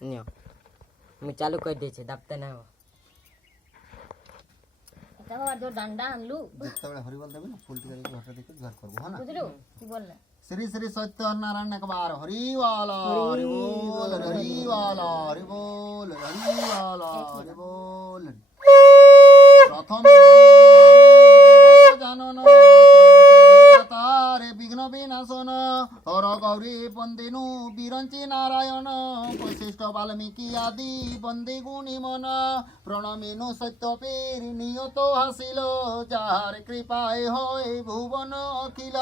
নিও মুই চালু করে দিয়েছি দাবতে না এটা বাবা जो डंडा আনলু যেতবে হরিবল দেবে না ফুল টিকে দেখি ঘরটা দেখে ঘর করবো হ্যাঁ না বুঝলু কি বললে শ্রী শ্রী সত্যনারায়ণ একবার হরিওয়ালা হরিবোল হরিওয়ালা হরিবোল হরিওয়ালা হরিবোল প্রথমে জানন তারে বিঘ্ন বিনাশন হর গৌরী বন্দিনু বিরঞ্চি নারায়ণ বৈশিষ্ট্য বাল্মীকি আদি বন্দী গুণী মন প্রণমিনু সত্যপীর নিয়ত হাসিল যাহার কৃপায় হয় ভুবন অখিল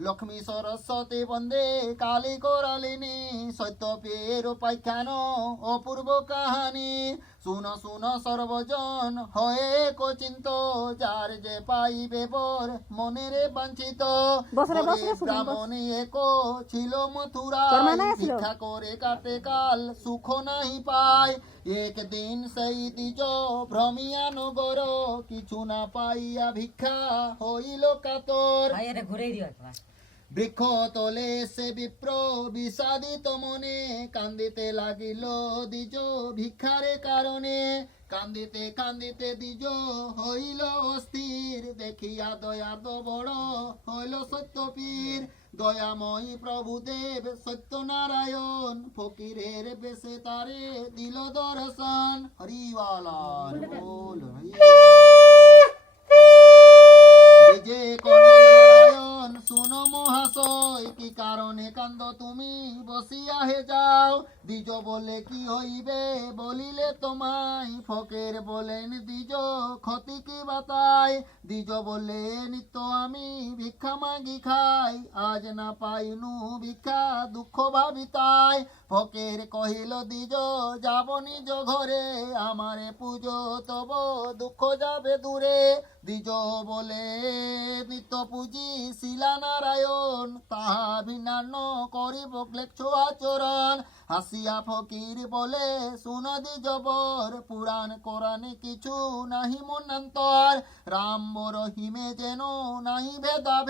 লক্ষ্মী সরস্বতী বন্দে কালী কোরালিনী সত্যপীর উপাখ্যান অপূর্ব কাহানি শুন শুন সর্বজন হয়ে কোচিন্ত যার যে পাইবে বর মনের বাঞ্ছিত ব্রাহ্মণী এক ছিল মথুরায় ভিক্ষা করে কাটে কাল সুখ নাহি পায় একদিন সেই দ্বিজ ভ্রমিয়া নগর কিছু না পাইয়া ভিক্ষা হইল কাতর ভাইরে ঘুরে দিও একবার বৃক্ষ তলে সে বিপ্র বিষাদিত মনে কান্দিতে লাগিল দ্বিজ ভিক্ষারে কারণে কান্দিতে কান্দিতে দ্বিজ হইল অস্থির দেখিয়া দয়াদ বড় হইল সত্যপীর দয়াময়ী প্রভুদেব সত্যনারায়ণ ফকিরের বেশে তারে দিল দর্শন হরিওয়ালা বল যে কোন নারায়ণ শুনো মহাশয় কি কারণে কান্দ তুমি বসিয়া হে যাও দ্বিজ বলে কি হইবে বলিলে তোমায় ফকির বলেন দ্বিজ ক্ষতি কি বাতায় দ্বিজ বলে নিত্য আমি ভিক্ষা মাগি খাই আজ না পাইনু ভিক্ষা দুঃখ ভাবিতাই ফকির কহিল দ্বিজ যাব নিজ ঘরে আমারে পুজো তব দুঃখ যাবে দূরে দ্বিজ বলে নিত্য পুজি শিলা নারায়ণ তাহা ভিন্ন করিব ক্লেচ্ছ আচরণ হাসিয়া ফকির বলে শুন দ্বিজ বর পুরাণ কোরআনে কিছু নাহি মনান্তর রাম রহিমে যেন নাহি ভেদাভেদ